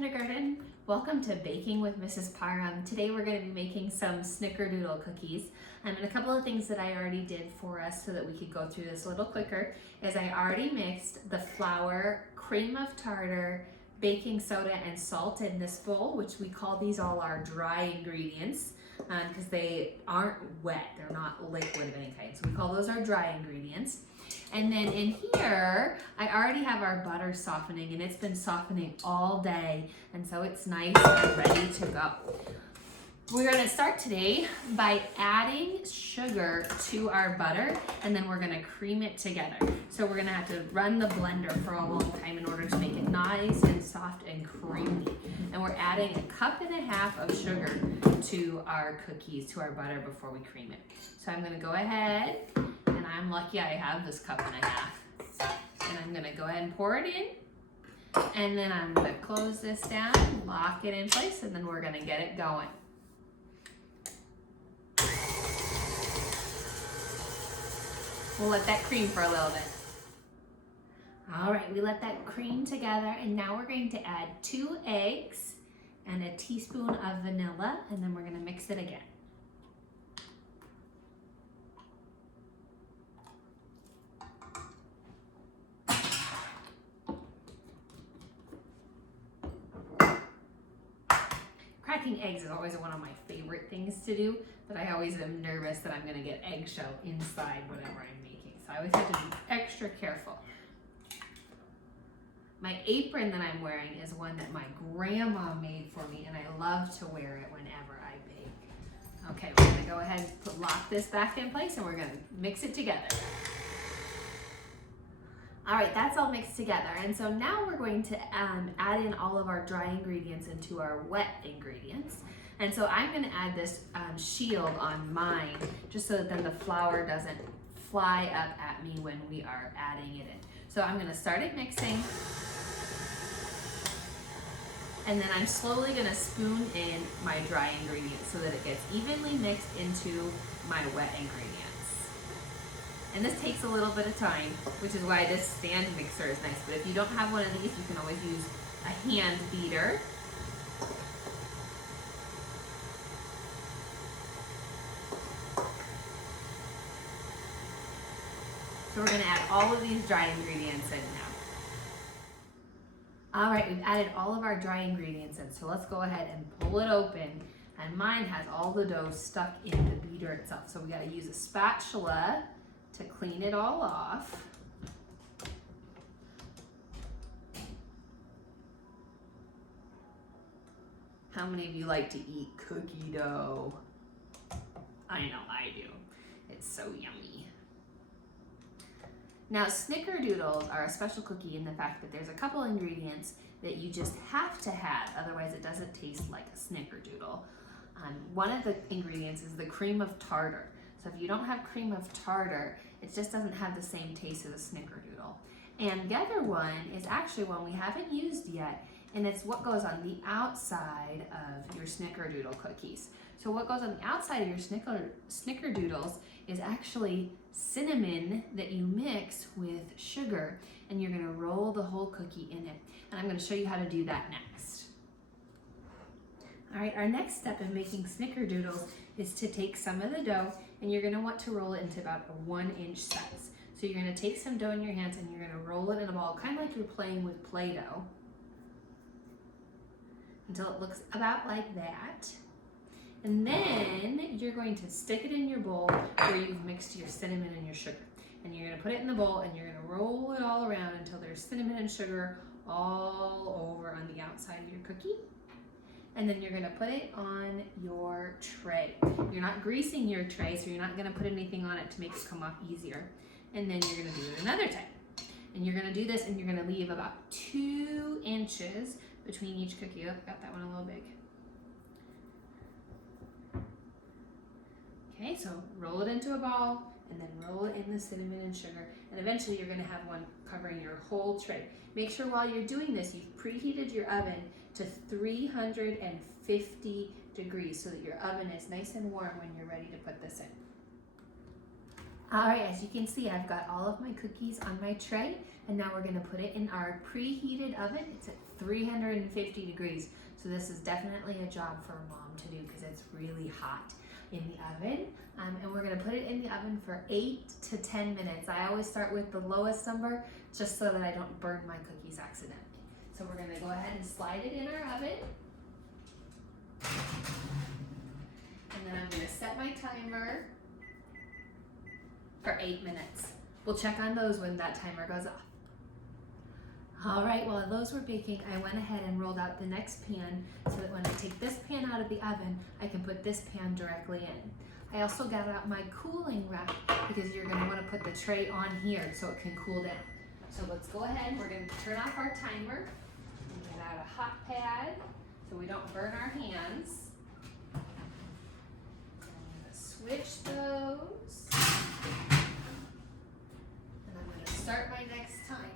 kindergarten. Welcome to Baking with Mrs. Parham. Today we're going to be making some Snickerdoodle cookies. And a couple of things that I already did for us so that we could go through this a little quicker is I already mixed the flour, cream of tartar, baking soda, and salt in this bowl, which we call these all our dry ingredients because they aren't wet, they're not liquid of any kind. So we call those our dry ingredients. And then in here, I already have our butter softening, and it's been softening all day, and so it's nice and ready to go. We're gonna start today by adding sugar to our butter, and then we're gonna cream it together. So we're gonna have to run the blender for a long time in order to make it nice and soft and creamy. And we're adding 1.5 cups of sugar to our cookies, to our butter before we cream it. So I'm gonna go ahead, and I'm lucky I have this 1.5 cups. And I'm gonna go ahead and pour it in. And then I'm gonna close this down, lock it in place, and then we're gonna get it going. We'll let that cream for a little bit. All right, we let that cream together, and now we're going to add 2 eggs and a teaspoon of vanilla, and then we're gonna mix it again. Cracking eggs is always one of my favorite things to do, but I always am nervous that I'm gonna get eggshell inside whatever I'm making. So I always have to be extra careful. My apron that I'm wearing is one that my grandma made for me, and I love to wear it whenever I bake. Okay, we're gonna go ahead and lock this back in place, and we're gonna mix it together. All right, that's all mixed together. And so now we're going to add in all of our dry ingredients into our wet ingredients. And so I'm gonna add this shield on mine just so that then the flour doesn't fly up at me when we are adding it in. So I'm gonna start it mixing. And then I'm slowly gonna spoon in my dry ingredients so that it gets evenly mixed into my wet ingredients. And this takes a little bit of time, which is why this stand mixer is nice. But if you don't have one of these, you can always use a hand beater. So we're gonna add all of these dry ingredients in now. All right, we've added all of our dry ingredients in, so let's go ahead and pull it open. And mine has all the dough stuck in the beater itself. So we gotta use a spatula to clean it all off. How many of you like to eat cookie dough? I know I do. It's so yummy. Now, Snickerdoodles are a special cookie in the fact that there's a couple ingredients that you just have to have, otherwise it doesn't taste like a Snickerdoodle. One of the ingredients is the cream of tartar. So if you don't have cream of tartar, it just doesn't have the same taste as a Snickerdoodle. And the other one is actually one we haven't used yet, and it's what goes on the outside of your Snickerdoodle cookies. So what goes on the outside of your Snickerdoodles is actually cinnamon that you mix with sugar, and you're gonna roll the whole cookie in it. And I'm gonna show you how to do that next. All right, our next step in making Snickerdoodles is to take some of the dough, and you're gonna want to roll it into about a 1-inch size. So you're gonna take some dough in your hands and you're gonna roll it in a ball, kind of like you're playing with Play-Doh, until it looks about like that. And then you're going to stick it in your bowl where you've mixed your cinnamon and your sugar. And you're gonna put it in the bowl and you're gonna roll it all around until there's cinnamon and sugar all over on the outside of your cookie. And then you're gonna put it on your tray. You're not greasing your tray, so you're not gonna put anything on it to make it come off easier. And then you're gonna do it another time. And you're gonna do this and you're gonna leave about 2 inches between each cookie. Oh, got that one a little big. Okay, so roll it into a ball and then roll it in the cinnamon and sugar. And eventually you're gonna have one covering your whole tray. Make sure while you're doing this, you've preheated your oven to 350 degrees so that your oven is nice and warm when you're ready to put this in. All right, as you can see, I've got all of my cookies on my tray, and now we're gonna put it in our preheated oven. It's at 350 degrees, so this is definitely a job for mom to do because it's really hot in the oven. And we're gonna put it in the oven for 8 to 10 minutes. I always start with the lowest number just so that I don't burn my cookies accidentally. So we're gonna go ahead and slide it in our oven. And then I'm gonna set my timer for 8 minutes. We'll check on those when that timer goes off. All right, while those were baking, I went ahead and rolled out the next pan so that when I take this pan out of the oven, I can put this pan directly in. I also got out my cooling rack because you're gonna wanna put the tray on here so it can cool down. So let's go ahead, we're gonna turn off our timer, and get out a hot pad so we don't burn our hands. I'm gonna switch those. And I'm gonna start my next timer.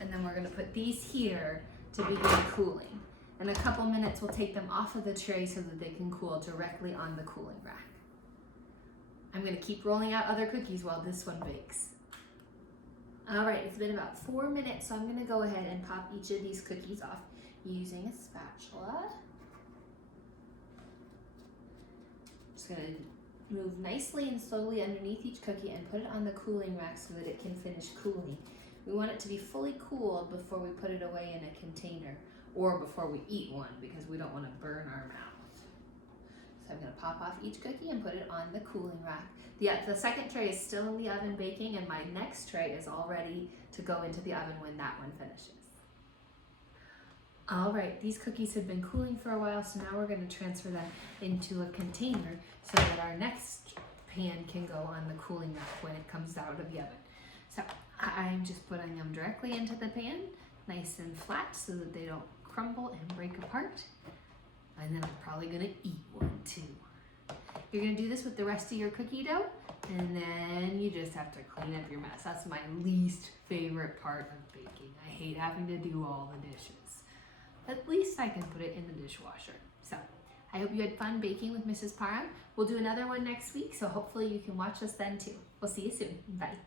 And then we're gonna put these here to begin cooling. In a couple minutes, we'll take them off of the tray so that they can cool directly on the cooling rack. I'm gonna keep rolling out other cookies while this one bakes. All right, it's been about 4 minutes, so I'm gonna go ahead and pop each of these cookies off using a spatula. Just gonna move nicely and slowly underneath each cookie and put it on the cooling rack so that it can finish cooling. We want it to be fully cooled before we put it away in a container or before we eat one because we don't want to burn our mouth. So I'm going to pop off each cookie and put it on the cooling rack. The second tray is still in the oven baking, and my next tray is all ready to go into the oven when that one finishes. All right, these cookies have been cooling for a while, so now we're going to transfer them into a container so that our next pan can go on the cooling rack when it comes out of the oven. So I'm just putting them directly into the pan, nice and flat so that they don't crumble and break apart. And then I'm probably gonna eat one too. You're gonna do this with the rest of your cookie dough, and then you just have to clean up your mess. That's my least favorite part of baking. I hate having to do all the dishes. At least I can put it in the dishwasher. So I hope you had fun baking with Mrs. Parham. We'll do another one next week, so hopefully you can watch us then too. We'll see you soon. Bye.